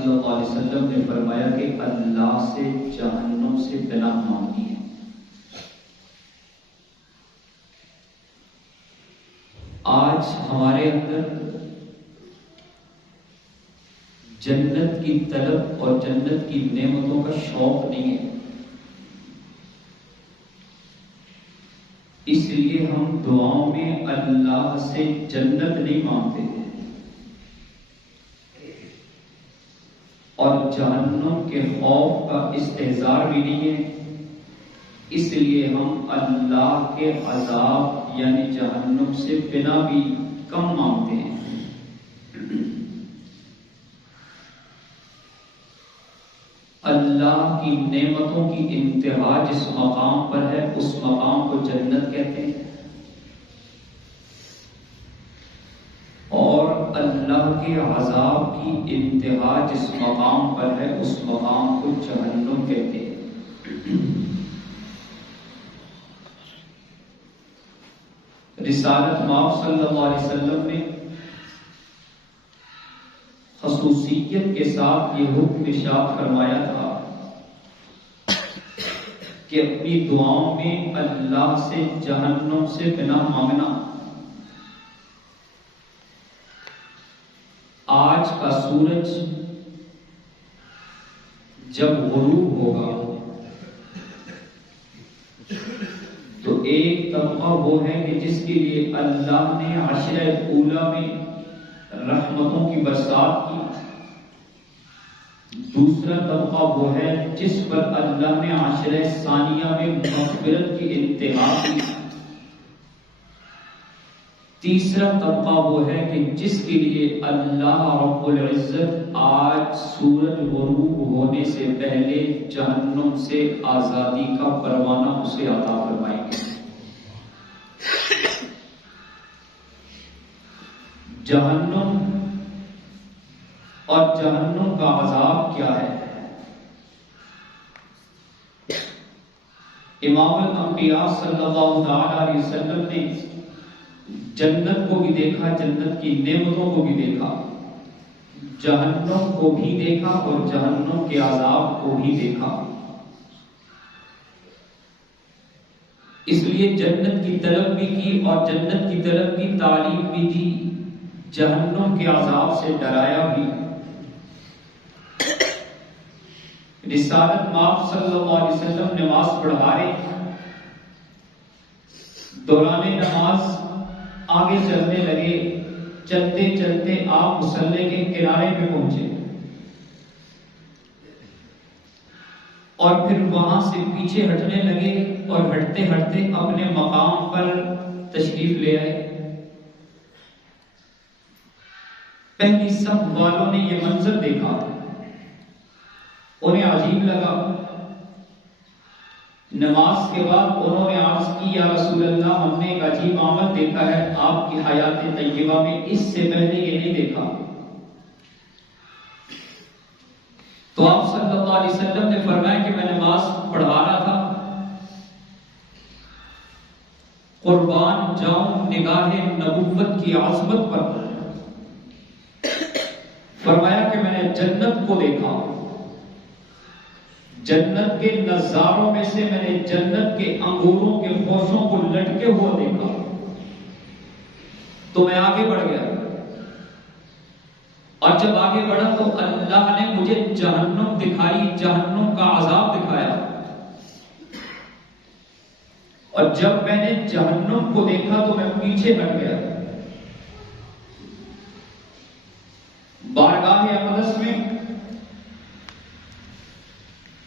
صلی اللہ علیہ وسلم نے فرمایا کہ اللہ سے جہنم سے پناہ مانگی ہے۔ آج ہمارے اندر جنت کی طلب اور جنت کی نعمتوں کا شوق نہیں ہے، اس لیے ہم دعاؤں میں اللہ سے جنت نہیں مانگتے اور جہنم کے خوف کا استحضار بھی نہیں ہے، اس لیے ہم اللہ کے عذاب یعنی جہنم سے پناہ بھی کم مانگتے ہیں۔ اللہ کی نعمتوں کی انتہا جس مقام پر ہے اس مقام کو جنت کہتے ہیں، اور اللہ کے عذاب کی انتہا جس مقام پر ہے اس مقام کو جہنم کہتے ہیں۔ رسالت مآب صلی اللہ علیہ وسلم نے خصوصیت کے ساتھ یہ حکم ارشاد فرمایا تھا کہ اپنی دعاؤں میں اللہ سے جہنم سے پناہ مانگنا۔ آج کا سورج جب غروب ہوگا تو ایک طبقہ وہ ہے کہ جس کے لیے اللہ نے عشرہ اولیٰ میں رحمتوں کی برسات کی، دوسرا طبقہ وہ ہے جس پر اللہ نے عشرہ ثانیہ میں مغفرت کی انتہا کی، تیسرا طبقہ وہ ہے کہ جس کے لیے اللہ رب العزت آج سورج غروب ہونے سے پہلے جہنم سے آزادی کا پروانہ اسے عطا فرمائیں گے۔ جہنم اور جہنم کا عذاب کیا ہے؟ امام الانبیاء صلی اللہ تعالی علیہ وسلم نے جنت کو بھی دیکھا، جنت کی نعمتوں کو بھی دیکھا، جہنم کو بھی دیکھا اور جہنم کے عذاب کو بھی دیکھا۔ اس لیے جنت کی طلب بھی کی اور جنت کی طلب کی تعلیم بھی دی، جہنم کے عذاب سے ڈرایا بھی۔ رسالت مآب صلی اللہ علیہ وسلم نماز پڑھا رہے، دوران نماز آگے چلنے لگے، چلتے چلتے آپ مصلی کے کنارے پہ پہنچے اور پھر وہاں سے پیچھے ہٹنے لگے اور ہٹتے ہٹتے اپنے مقام پر تشریف لے آئے۔ پہلی صف والوں نے یہ منظر دیکھا، انہیں عجیب لگا۔ نماز کے بعد انہوں نے عرض کی، یا رسول اللہ، ہم نے ایک عجیب عمل دیکھا ہے آپ کی حیات طیبہ میں، اس سے پہلے یہ نہیں دیکھا۔ تو آپ صلی اللہ علیہ وسلم نے فرمایا کہ میں نماز پڑھا رہا تھا، قربان جاؤں نگاہ نبوت کی عظمت پر، فرمایا کہ میں نے جنت کو دیکھا، جنت کے نظاروں میں سے میں نے جنت کے انگوروں کے خوشوں کو لٹکے ہوا دیکھا، تو میں آگے بڑھ گیا، اور جب آگے بڑھا تو اللہ نے مجھے جہنم دکھائی، جہنم کا عذاب دکھایا، اور جب میں نے جہنم کو دیکھا تو میں پیچھے ہٹ گیا۔ بارگاہ اقدس میں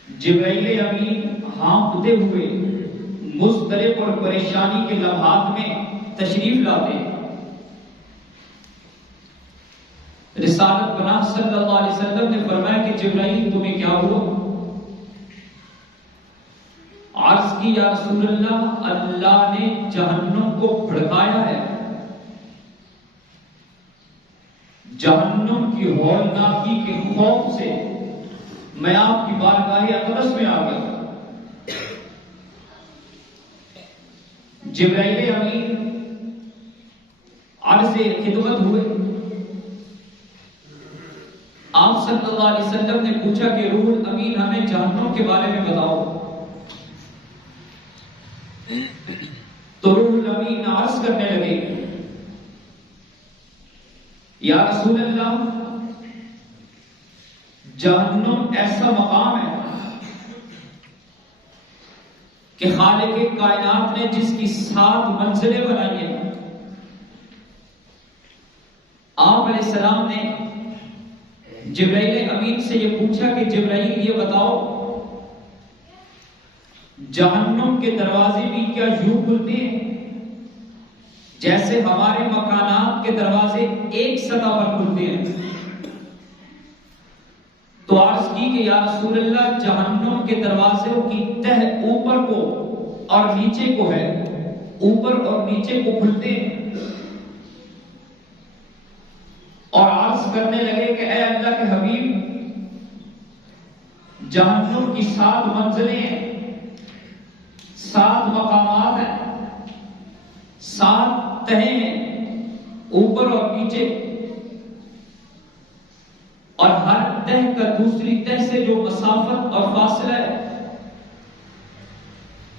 جبرائیل امین ہانپتے ہوئے مضطرب اور پریشانی کے لمحات میں تشریف لاتے ہیں۔ رسالت پناہ صلی اللہ علیہ وسلم نے فرمایا کہ جبرائیل تمہیں کیا ہوا؟ عرض کی، یا رسول اللہ، اللہ نے جہنم کو بھڑکایا ہے، جہنم کی ہولناکی کے خوف سے میں آپ کی بارگاہ اقدس میں آ گیا۔ جبرائیل امین عرض خدمت ہوئے، آپ صلی اللہ علیہ وسلم نے پوچھا کہ روح الامین ہمیں جہنم کے بارے میں بتاؤ. تو روح الامین عرض کرنے لگے یا رسول اللہ جہنم ایسا مقام ہے کہ خالق کائنات نے جس کی 7 منزلیں بنائی ہیں. آپ علیہ السلام نے جبرائیل امین سے یہ پوچھا کہ جبرائیل یہ بتاؤ جہنم کے دروازے بھی کیا یوں کھلتے ہیں جیسے ہمارے مکانات کے دروازے ایک سطح پر کھلتے ہیں؟ تو عرض کی کہ یا رسول اللہ جہنم کے دروازوں کی تہ اوپر کو اور نیچے کو ہے، اوپر اور نیچے کو کھلتے ہیں. اور عرض کرنے لگے کہ اے اللہ کے حبیب جہنم کی 7 منزلیں ہیں، 7 مقامات ہیں، 7 تہیں ہیں اوپر اور نیچے، اور ہر تہ کا دوسری تہ سے جو مسافت اور فاصلہ ہے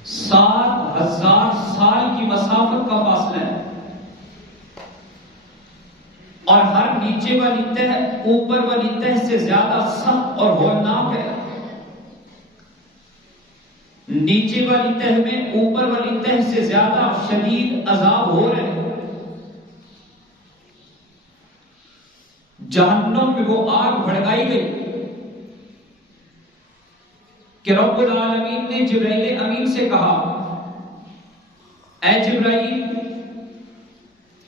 7,000 سال کی مسافت کا فاصلہ ہے. اور ہر نیچے والی تہ اوپر والی تہ سے زیادہ سخت اور ہولناک ہے. نیچے والی تہ میں اوپر والی تہ سے زیادہ شدید عذاب ہو رہے ہیں. جہنم میں وہ آگ بھڑکائی گئی کہ رب العالمین نے جبرائیل امین سے کہا اے جبرائیل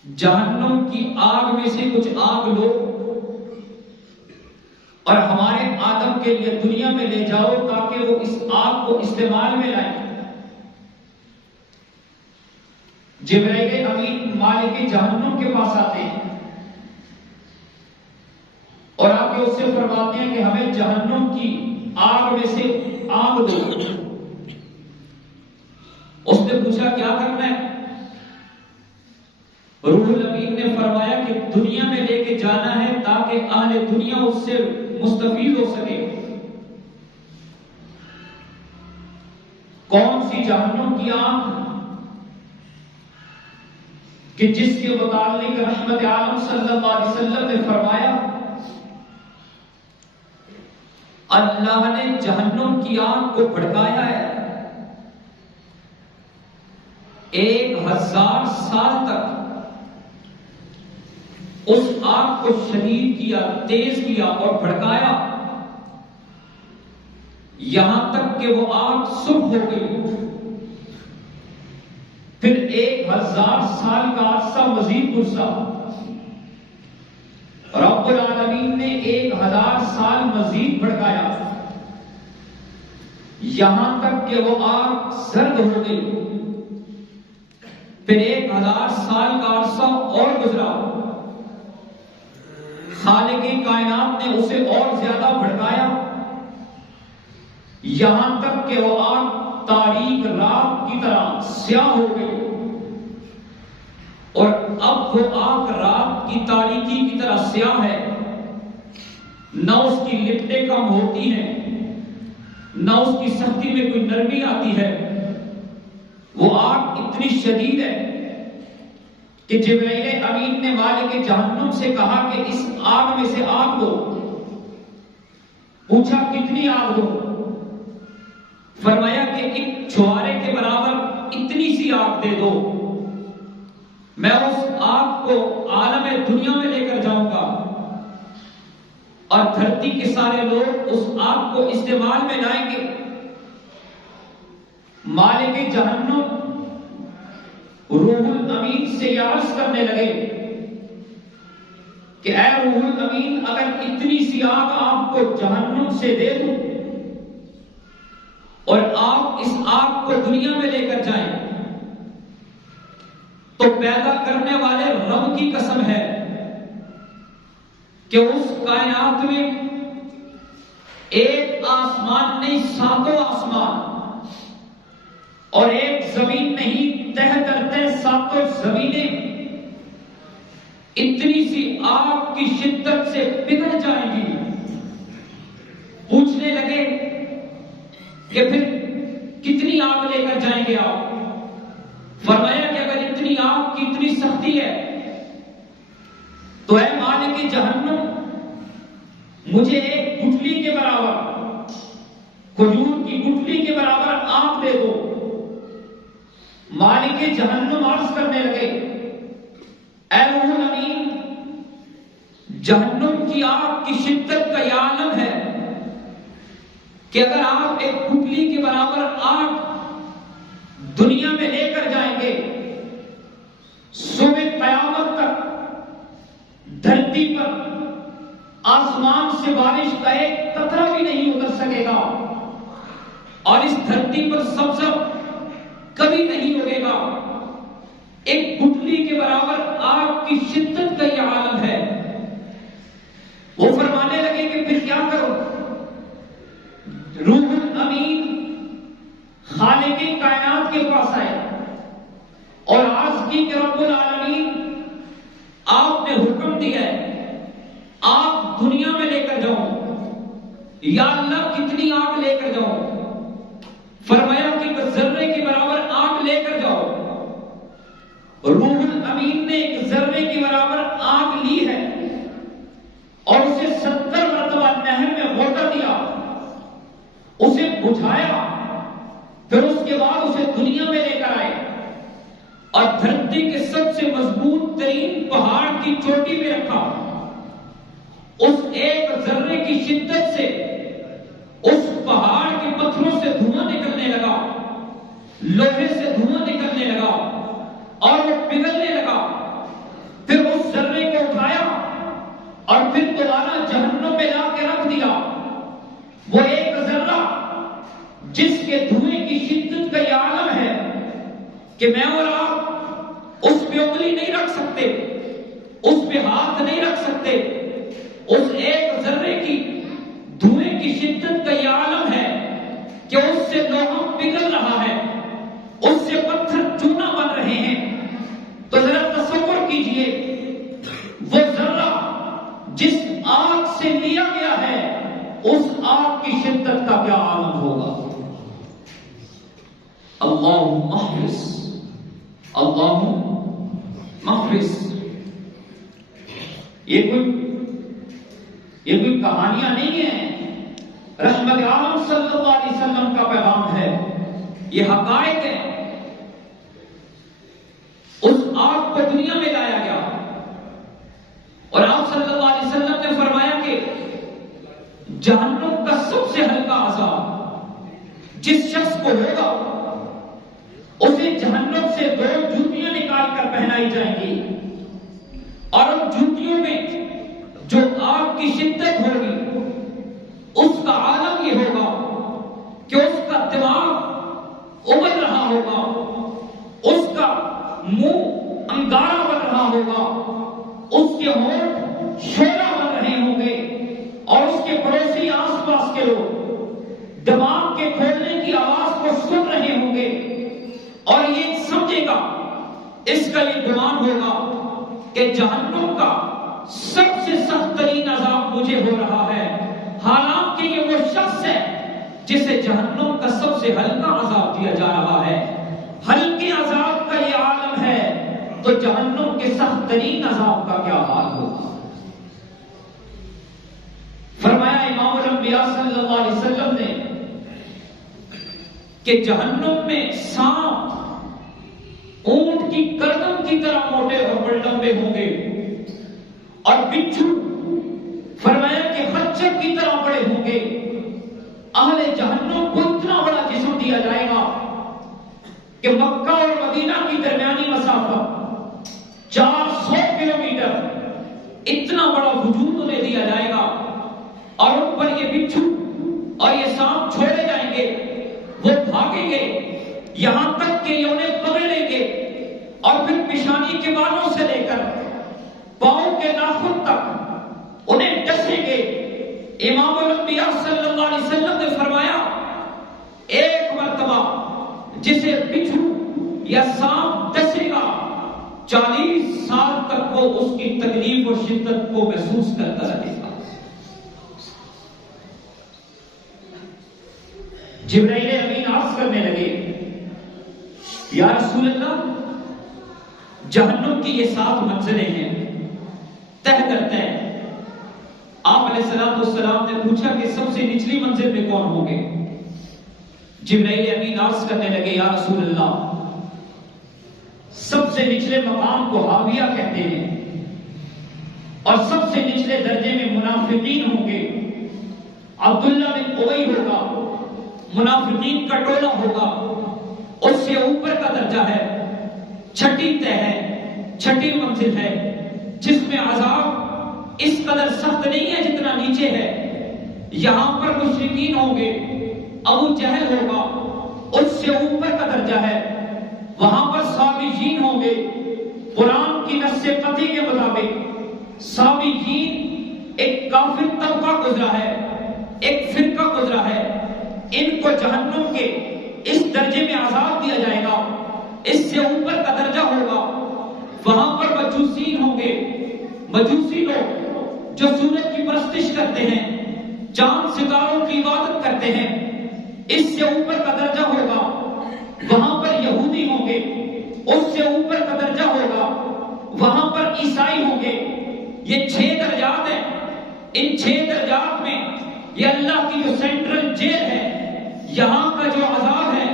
جہنم کی آگ میں سے کچھ آگ لو اور ہمارے آدم کے لیے دنیا میں لے جاؤ تاکہ وہ اس آگ کو استعمال میں لائیں. جبرائیل امین مالک جہنم کے پاس آتے ہیں اور آ کے اس سے فرماتے ہیں کہ ہمیں جہنم کی آگ میں سے آگ دو. اس نے پوچھا کیا کرنا ہے؟ روح الامین نے فرمایا کہ دنیا میں لے کے جانا ہے تاکہ اہل دنیا اس سے مستفید ہو سکے. کون سی جہنم کی آگ کہ جس کے متعلق رحمت عالم صلی اللہ علیہ وسلم نے فرمایا اللہ نے جہنم کی آگ کو بھڑکایا ہے 1000 سال تک اس آگ کو شدید کیا، تیز کیا اور بھڑکایا یہاں تک کہ وہ آگ سرخ ہو گئی. پھر 1000 سال کا عرصہ مزید گزرا، رب العالمین نے 1000 سال مزید بھڑکایا یہاں تک کہ وہ آگ زرد ہو گئی. پھر 1000 سال کا عرصہ اور گزرا، خالق کائنات نے اسے اور زیادہ بھڑکایا یہاں تک کہ وہ آگ تاریک رات کی طرح سیاہ ہو گئی. اور اب وہ آگ رات کی تاریکی کی طرح سیاہ ہے، نہ اس کی لپٹیں کم ہوتی ہیں نہ اس کی سختی میں کوئی نرمی آتی ہے. وہ آگ اتنی شدید ہے کہ جبرائیل امین نے مالک جہنم سے کہا کہ اس آگ میں سے آگ دو. پوچھا کتنی آگ دو؟ فرمایا کہ ایک چھوارے کے برابر اتنی سی آگ دے دو. میں اس آگ کو عالم دنیا میں لے کر جاؤں گا اور دھرتی کے سارے لوگ اس آگ کو استعمال میں لائیں گے. مالک جہنم روح الامین سے یہ عرض کرنے لگے کہ اے روح الامین اگر اتنی سی آگ آپ کو جہنم سے دے دوں اور آپ اس آگ کو دنیا میں لے کر جائیں تو پیدا کرنے والے رب کی قسم ہے کہ اس کائنات میں ایک آسمان نہیں 7 آسمان اور ایک زمین نہیں تہ در تہ 7 زمینیں اتنی سی آگ کی شدت سے پگھل جائیں گی پوچھنے لگے کہ پھر کتنی آگ لے کر جائیں گے آپ؟ فرمایا کہ اگر اتنی آگ کی اتنی سختی ہے تو اے مالک جہنم مجھے ایک گٹھلی کے برابر، کھجور کی گٹھلی کے برابر آگ دے دو۔ مالک جہنم عرض کرنے لگے اے روح الامین، جہنم کی آگ کی شدت کا یہ عالم ہے کہ اگر آپ ایک گٹھلی کے برابر آگ دنیا میں لے کر جائیں گے، صبح قیامت تک دھرتی پر آسمان سے بارش کا ایک قطرہ بھی نہیں اتر سکے گا، اور اس دھرتی پر سبزہ کبھی نہیں اگے گا۔ ایک گٹھلی کے برابر آگ کی شدت کا یہ عالم ہے۔ وہ فرمانے لگے کہ پھر کیا کرو؟ روح الامین خالق کائنات کے پاس آئے اور عرض کی کہ رب العالمین آپ نے حکم دیا ہے آپ دنیا میں لے کر جاؤ، یا اللہ کتنی آگ لے کر جاؤ؟ فرمایا کہ ذرے کے برابر آگ لے کر جاؤ۔ روح الامین نے ایک ذرے کے برابر آگ لی ہے اور اسے 70 مرتبہ نہر میں غوطہ دیا، اسے بجھایا، پھر اس کے بعد اسے دنیا میں لے کر آئے اور دھرتی کے سب سے مضبوط ترین پہاڑ کی چوٹی پہ رکھا۔ اس ایک ذرے کی شدت سے اس پہاڑ کے پتھروں سے دھواں نکلنے لگا، لوہے سے دھواں نکلنے لگا اور وہ پگھلنے لگا۔ پھر اس ذرے کو اٹھایا اور پھر دوبارہ جہنم میں لا کے رکھ دیا۔ وہ ایک ذرہ جس کے دھوئیں کی شدت کا یہ عالم ہے کہ میں اور آپ اس پہ انگلی نہیں رکھ سکتے، اس پہ ہاتھ نہیں رکھ سکتے۔ اس ایک ذرے کی دھوئیں کی شدت کا یہ عالم ہے کہ اس سے لوہا پگھل رہا ہے، اس سے پتھر چونا بن رہے ہیں۔ تو ذرا تصور کیجئے وہ ذرہ جس آگ سے لیا گیا ہے اس آگ کی شدت کا کیا عالم ہوگا۔ اللہم احرس، اللہم احرس۔ یہ کوئی کہانیاں نہیں ہیں، رحمت عالم صلی اللہ علیہ وسلم کا پیغام ہے، یہ حقائق ہے۔ اس آگ کو دنیا میں لایا گیا اور آپ صلی اللہ علیہ وسلم نے فرمایا کہ جہنم کا سب سے ہلکا عذاب جس شخص کو ہوگا اسے جہنم سے 2 جوتیاں نکال کر پہنائی جائیں گی، اور ان جوتیوں میں جو آگ کی شدت ہوگی اس کا عالم یہ ہوگا کہ اس کا دماغ ابل رہا ہوگا، اس کا منہ انگارا بن رہا ہوگا، اس کے ہونٹ شورا بن رہے ہوں گے، اور اس کے پڑوسی آس پاس کے لوگ دماغ کے کھولنے کی آواز کو سن رہے ہوں گے، اور یہ سمجھے گا، اس کا یہ گمان ہوگا کہ جہنم کا سب سے سخت ترین عذاب مجھے ہو رہا ہے، حالانکہ یہ وہ شخص ہے جسے جہنم کا سب سے ہلکا عذاب دیا جا رہا ہے۔ ہلکے عذاب کا یہ عالم ہے تو جہنم کے سخت ترین عذاب کا کیا حال ہوگا۔ فرمایا امام الانبیاء صلی اللہ علیہ وسلم نے کہ جہنم میں سانپ اونٹ کی گردن کی طرح موٹے اور بڑے لمبے ہوں گے، اور بچھو فرمایا کہ خچر کی طرح بڑے ہوں گے۔ اہل جہنم کو اتنا بڑا جسم دیا جائے گا کہ مکہ اور مدینہ کی درمیانی مسافت 400 کلومیٹر، اتنا بڑا وجود انہیں دیا جائے گا، اور ان پر یہ بچھو اور یہ سانپ چھوڑے جائیں گے، وہ بھاگیں گے یہاں تک کہ یہ انہیں پکڑ لیں گے، اور پھر پیشانی کے بالوں سے لے کر پاؤں کے ناخن تک انہیں ڈسیں گے۔ امام الانبیاء صلی اللہ علیہ وسلم نے فرمایا ایک مرتبہ جسے بچھو یا سانپ ڈسے گا 40 سال تک وہ اس کی تکلیف اور شدت کو محسوس کرتا رہے گا۔ جبرائیل امین عرض کرنے لگے یا رسول اللہ جہنم کی یہ 7 منزلیں ہیں طے کرتے ہیں۔ آپ علیہ السلام نے پوچھا کہ سب سے نچلی منزل پہ کون ہوں گے؟ جبرائیل امین عرض کرنے لگے یا رسول اللہ سب سے نچلے مقام کو حاویہ کہتے ہیں اور سب سے نچلے درجے میں منافقین ہوں گے۔ عبداللہ بن ابی ہوگا، منافقین کا ٹولہ ہوگا، اس سے اوپر کا درجہ ہے، چھٹی طے ہے، چھٹی منزل ہے جس میں عذاب اس قدر سخت نہیں ہے جتنا نیچے ہے۔ یہاں پر مشرکین ہوں گے، ابو جہل ہوگا، اس سے اوپر کا درجہ ہے۔ وہاں پر صابئین ہوں گے، قرآن کی نص قطعی کے مطابق صابئین ایک کافر طبقہ گزرا ہے، ایک فرقہ گزرا ہے، ان کو جہنم کے اس درجے میں عذاب دیا جائے گا، اس سے اوپر کا درجہ ہوگا۔ وہاں پر مجوسین ہوں گے، مجوسی لوگ جو سورج کی پرستش کرتے ہیں، چاند ستاروں کی عبادت کرتے ہیں، اس سے اوپر کا درجہ ہوگا۔ وہاں پر یہودی ہوں گے، اس سے اوپر کا درجہ ہوگا۔ وہاں پر عیسائی ہوں گے۔ یہ 6 درجات ہیں۔ ان 6 درجات میں یہ اللہ کی جو سینٹرل جیل ہے، یہاں کا جو عذاب ہے،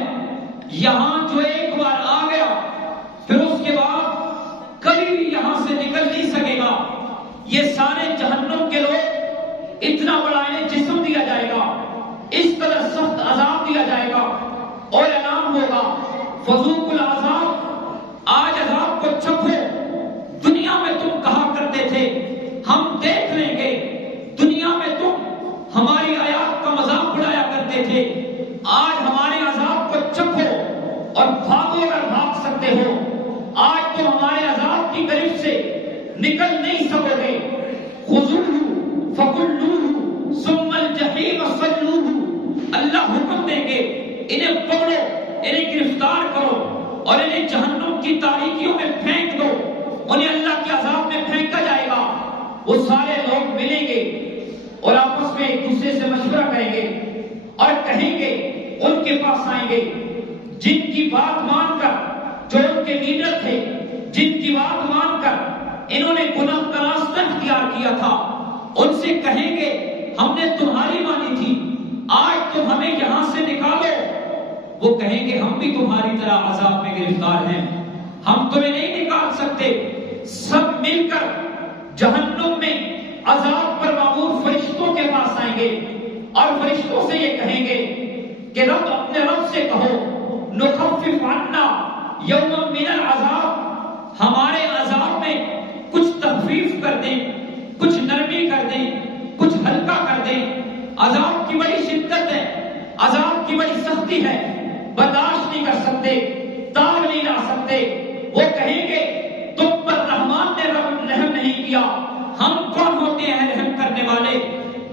یہاں جو ایک بار آ گیا پھر اس کے بعد کبھی بھی یہاں سے نکل نہیں سکے گا۔ یہ سارے جہنم کے لوگ اتنا بڑا انہیں جسم دیا جائے گا، اس قدر سخت عذاب دیا جائے گا اور اعلان ہوگا فذوقوا العذاب، آج عذاب کو چکھو۔ دنیا میں تم کہا کرتے تھے ہم دیکھ لیں گے، دنیا میں تم ہماری آیات کا مذاق اڑایا کرتے تھے، آج ہمارے عذاب کو چکھو اور بھاگو اگر بھاگ سکتے ہو۔ آج تم ہمارے عذاب کی گرفت سے نکل نہیں سکو گے۔ خذوہ فغلوہ ثم الجحیم صلوہ، اللہ حکم دیں گے انہیں پکڑو، انہیں گرفتار کرو اور انہیں جہنم کی تاریکیوں میں پھینک دو۔ انہیں اللہ کے عذاب میں پھینکا جائے گا۔ وہ سارے لوگ ملیں گے اور آپس میں ایک دوسرے سے مشورہ کریں گے اور کہیں گے، ان کے پاس آئیں گے جن کی بات مان کر، جو ان کے لیڈر تھے، جن کی بات مان کر انہوں نے گناہ کا راستہ اختیار کیا تھا، ان سے کہیں گے ہم نے تمہاری مانی تھی، آج تم ہمیں یہاں سے نکالو۔ وہ کہیں گے ہم بھی تمہاری طرح عذاب میں گرفتار ہیں، ہم تمہیں نہیں نکال سکتے۔ سب مل کر جہنم میں عذاب پر مامور فرشتوں کے پاس آئیں گے اور فرشتوں سے یہ کہیں گے کہ رب، اپنے رب سے کہو نخفف عنا یوما من العذاب، ہمارے عذاب میں کچھ تخفیف کر دیں، کچھ نرمی کر دیں، کچھ ہلکا کر دیں۔ عذاب کی بڑی شدت ہے، عذاب کی بڑی سختی ہے، برداشت نہیں کر سکتے، تاب نہیں لا سکتے۔ وہ کہیں گے تم پر رحمان نے رحم نہیں کیا، ہم کون ہوتے ہیں رحم کرنے والے؟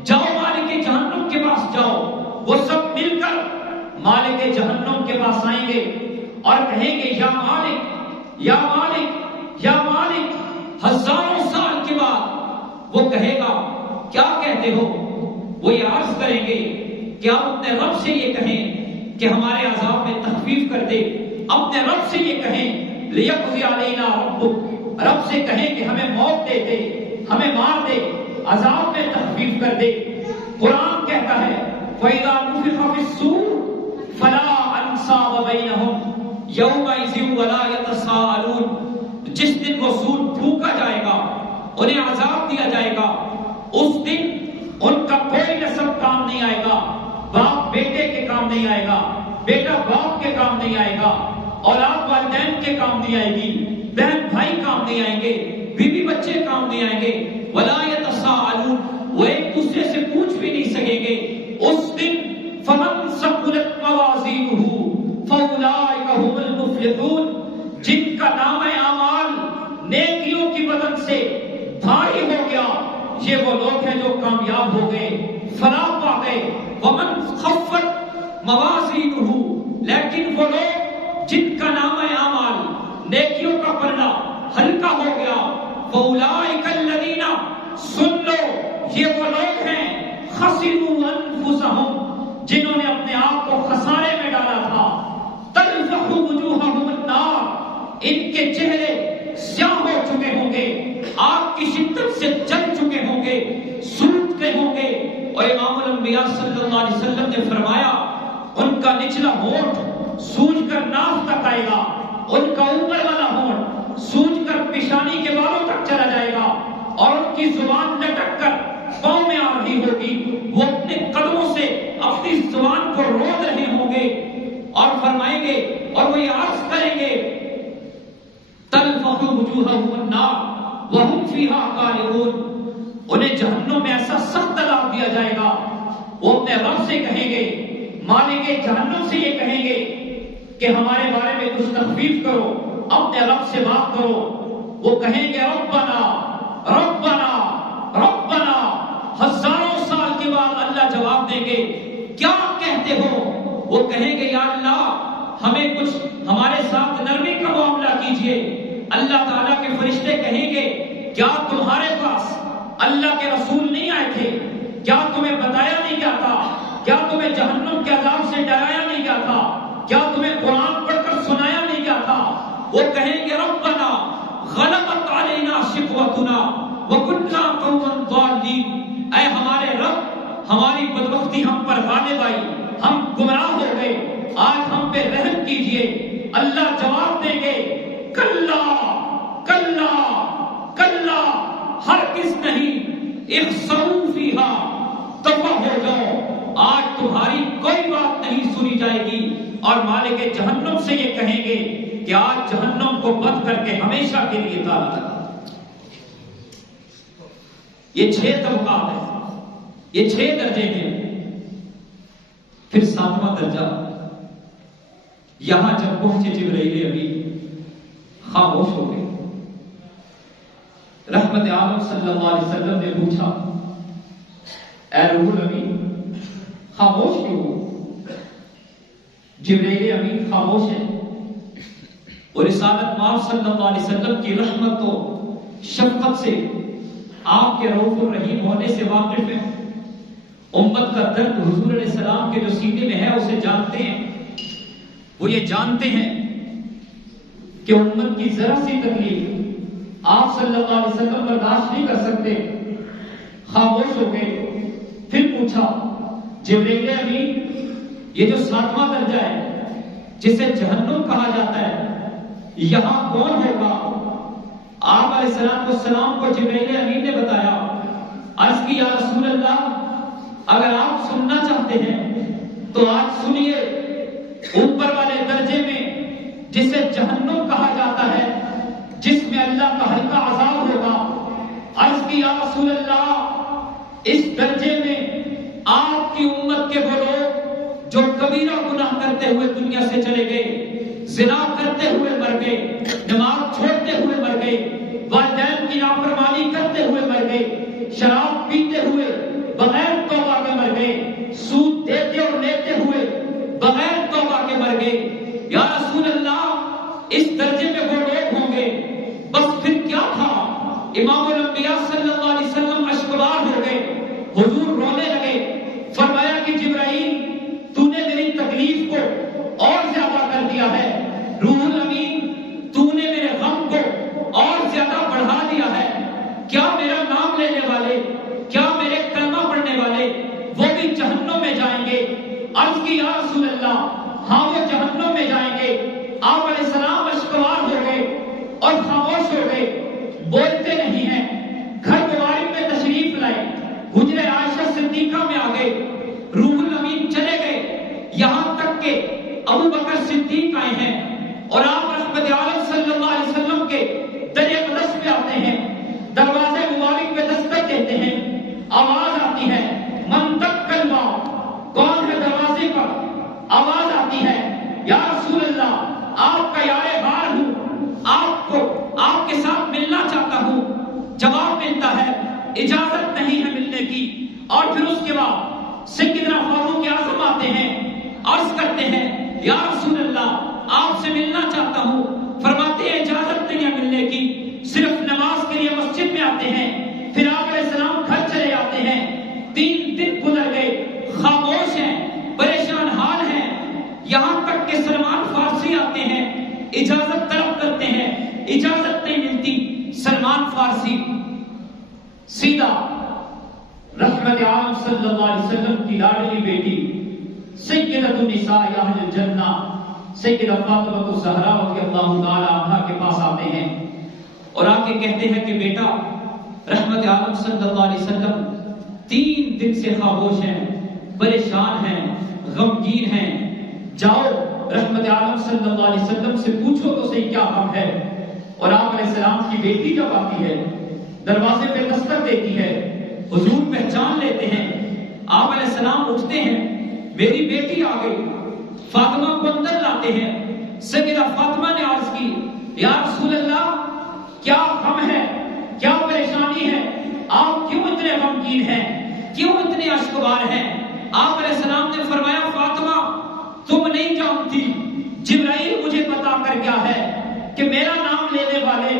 جاؤ مالک جہنم کے پاس جاؤ۔ وہ سب مل کر مالک جہنم کے پاس آئیں گے اور کہیں گے یا مالک، یا مالک، یا مالک۔ ہزاروں سال کے بعد وہ کہے گا کیا کہتے ہو؟ وہ یہ عرض کریں گے کہ آپ اپنے رب سے یہ کہیں کہ ہمارے عذاب میں تخفیف کر دے، اپنے رب سے یہ کہیں لیقضی علینا ربک، رب سے کہیں کہ ہمیں موت دے دے، ہمیں مار دے، عذاب میں تخفیف کر دے۔ قرآن کہتا ہے وَإِذَا نُفِخَ فِي الصُّورِ فَلَا أَنْسَابَ بَيْنَهُمْ يَوْمَئِذٍ وَلَا يَتَسَاءَلُونَ، جس دن وہ سور پھونکا جائے گا، انہیں عذاب دیا جائے گا، اس دن ان کا کوئی نسب کام نہیں آئے گا، باپ بیٹے کے کام نہیں آئے گا، بیٹا باپ کے کام نہیں آئے گا، اولاد والدین کے کام نہیں آئے گی، بہن بھائی کام نہیں آئیں گے، بیوی بچے کام نہیں آئیں گے۔ ولا یتساءلون، وہ ایک دوسرے سے پوچھ بھی نہیں سکیں گے۔ اس دن فمن ثقلت موازینہ فاولئک هم المفلحون، جن کا نام اعمال نیکیوں کی وزن سے بھاری ہو گیا، یہ وہ لوگ ہیں جو کامیاب ہو گئے، فلاح پا گئے۔ ومن خفت موازینہ، لیکن وہ لوگ جن کا نام اعمال نیکیوں کا پلڑا ہلکا ہو گیا، فاولئک الذین، سن لو یہ وہ لوگ ہیں، خسروا الانبیاء صلی اللہ علیہ وسلم نے فرمایا ان کا نچلا ہونٹ سوج کر ناف تک آئے گا، ان کا اوپر والا ہونٹ سوج کر پیشانی کے بالوں تک چلا جائے گا، اور ان کی زبان لٹک کر پاؤں میں آ رہی ہوگی، وہ اپنے قدموں سے اپنی زبان کو روک رہے ہوں گے اور فرمائیں گے اور وہ یہ عرض کریں گے تلفح وجوہہم النار وہم فیہا کالحون، انہیں جہنم میں ایسا سخت عذاب دیا جائے گا، وہ اپنے رب سے کہیں گے، مالک جہنم سے یہ کہیں گے کہ ہمارے بارے میں کچھ تخفیف کرو، اپنے رب سے بات کرو، وہ کہیں گے ربنا ربنا ربنا، ہزاروں سال کے بعد اللہ جواب دیں گے کیا کہتے ہو؟ وہ کہیں گے یا اللہ ہمیں کچھ ہمارے ساتھ نرمی کا معاملہ کیجئے۔ اللہ تعالیٰ کے فرشتے کہیں گے کیا تمہارے پاس اللہ کے رسول نہیں آئے تھے؟ کیا تمہیں بتایا نہیں گیا تھا؟ کیا تمہیں جہنم کے عذاب سے ڈرایا نہیں گیا تھا؟ کیا تمہیں قرآن پڑھ کر سنایا نہیں گیا تھا؟ وہ کہیں گے ربنا غلبت علینا شقوتنا وکننا قوما ضالین، اے ہمارے رب ہماری بدبختی ہم پر غالب آئی، ہم گمراہ ہو گئے، آج ہم پہ رحم کیجئے۔ اللہ جواب دیں گے کلا کلا کلا، ہرگز نہیں، اخسؤوا فیہا، تباہ ہو جاؤ، آج تمہاری کوئی بات نہیں سنی جائے گی۔ اور مالک جہنم سے یہ کہیں گے کہ آج جہنم کو بند کر کے ہمیشہ کے لیے تالا لگا۔ یہ 6 طبقات ہیں، یہ 6 درجے ہیں۔ پھر 7واں درجہ، یہاں جب پہنچے جبرائیل امین خاموش ہو گئے۔ رحمت عالم صلی اللہ علیہ وسلم نے پوچھا اے روح الامین خاموش کیوں ہو؟ جبرائیل امین خاموش ہے، اور رسالت مآب صلی اللہ علیہ وسلم کی رحمت و شفقت سے، آپ کے رؤوف الرحیم ہونے سے واقف ہیں، امت کا درد حضور علیہ السلام کے جو سینے میں ہے اسے جانتے ہیں۔ وہ یہ جانتے ہیں کہ امت کی ذرا سی تکلیف آپ صلی اللہ علیہ وسلم برداشت نہیں کر سکتے، خاموش ہو گئے۔ پھر پوچھا جبرائیل امین یہ جو 7واں درجہ ہے جسے جہنم کہا جاتا ہے، یہاں کون ہوگا؟ آپ علیہ السلام کو جبرائیل امین نے بتایا، عرض کی یا رسول اللہ اگر آپ سننا چاہتے ہیں تو آج سنیے، اوپر والے درجے میں جسے جہنم کہا جاتا ہے، جس میں اللہ کا ہلکا عذاب ہوگا، عرض کی یا رسول اللہ اس درجے میں آپ کی امت کے وہ لوگ جو کبیرہ گناہ کرتے ہوئے دنیا سے چلے گئے، زنا کرتے ہوئے مر گئے، نماز چھوڑتے ہوئے مر گئے، والدین کی نافرمانی کرتے ہوئے مر گئے، شراب پیتے ہوئے بغیر توبہ کے مر گئے، سود دیتے اور لیتے ہوئے بغیر توبہ کے مر گئے، یا رسول اللہ اس درجے میں وہ لوگ ہوں گے۔ بس پھر کیا تھا؟ امام الانبیاء صلی اللہ علیہ وسلم اشکبار ہو گئے، حضور رونے لگے، فرمایا کہ جبرائیل تو نے میری تکلیف کو اور زیادہ کر دیا ہے، روح الامین تو نے میرے غم کو اور زیادہ بڑھا دیا ہے، کیا میرا نام لینے والے، کیا میرے کلمہ پڑھنے والے وہ بھی جہنم میں جائیں گے؟ عرض کی یا رسول اللہ ہاں وہ جہنم میں جائیں گے۔ آپ علیہ السلام اشکبار ہو گئے اور خاموش ہو گئے، بولتے نہیں ہیں۔ گھر مبارک میں تشریف لائے، حجرہ عائشہ صدیقہ میں آ گئے، روح الامین چلے گئے، یہاں تک کہ ابو بکر صدیق آئے ہیں، اور آپ رحمت عالم صلی اللہ علیہ وسلم کے در اقدس میں آتے ہیں، دروازے مبارک میں دستک دیتے ہیں، آواز آتی ہے من دق الباب، کون ہے دروازے پر؟ آواز آتی ہے یا رسول اللہ آپ کا یار غار ہوں، آپ کے ساتھ ملنا چاہتا ہوں۔ جواب ملتا ہے اجازت نہیں ہے ملنے کی، اور پھر اس کے بعد سیدنا فاروق اعظم آتے ہیں، عرض کرتے ہیں یا رسول اللہ آپ سے ملنا چاہتا ہوں، فرماتے ہیں اجازت نہیں ہے ملنے کی، صرف نماز کے لیے مسجد میں آتے ہیں۔ پھر آپ علیہ السلام گھر چلے جاتے ہیں، 3 دن گزر گئے، خاموش ہیں، پریشان حال ہیں، یہاں تک کہ سلمان فارسی آتے ہیں، اجازت طلب کرتے ہیں، اجازت نہیں ملتی۔ سلمان فارسی سیدھا رحمت عالم صلی اللہ علیہ وسلم کی لاڈلی بیٹی سیدۃ النساء اہل الجنہ سیدہ فاطمہ الزہرا رضی اللہ تعالی عنہا کے پاس آتے ہیں اور آ کے کہتے ہیں کہ بیٹا رحمت عالم صلی اللہ علیہ وسلم 3 دن سے خاموش ہیں، پریشان ہیں، غمگین ہیں، جاؤ رحمت عالم صلی اللہ علیہ وسلم سے پوچھو تو صحیح کیا غم ہے۔ اور آپ علیہ السلام کی بیٹی جب آتی ہے، دروازے پہ دستک دیتی ہے، حضور پہچان لیتے ہیں، آپ علیہ السلام اٹھتے ہیں، میری بیٹی آ گئی، فاطمہ کو اندر لاتے ہیں۔ سیدہ فاطمہ نے عرض کی یا رسول اللہ کیا غم ہے، کیا پریشانی ہے، آپ کیوں اتنے غمگین ہیں، کیوں اتنے اشکبار ہیں؟ آپ علیہ السلام نے فرمایا فاطمہ تم نہیں جانتی، جبرائیل مجھے بتا کر کیا ہے کہ میرا نام لینے والے،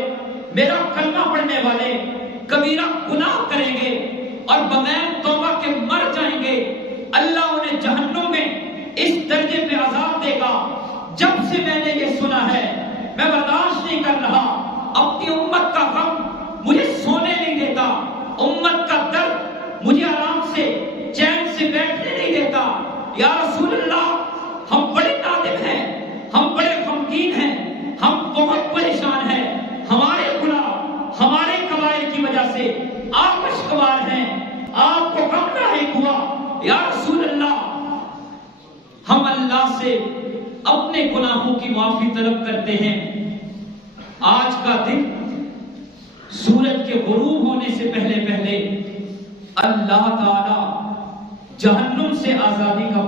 میرا کلمہ پڑھنے والے کبیرہ گناہ کریں گے اور بغیر توبہ کے مر جائیں گے، اللہ انہیں جہنم میں اس درجے پہ عذاب دے گا۔ جب سے میں نے یہ سنا ہے میں برداشت نہیں کر رہا، اپنی امت کا غم مجھے سونے نہیں دیتا، امت کا درد مجھے آرام سے چین سے بیٹھنے نہیں دیتا۔ یا رسول اللہ ہم بڑے نادم ہیں، ہم بڑے غمگین ہیں، ہم بہت پریشان ہیں، ہمارے گناہ ہمارے کبائر کی وجہ سے آپ اشکبار ہیں، آپ کو غم لاحق ہوا۔ یا رسول اللہ ہم اللہ سے اپنے گناہوں کی معافی طلب کرتے ہیں۔ آج کا دن سورج کے غروب ہونے سے پہلے اللہ تعالی جہنم سے آزادی کا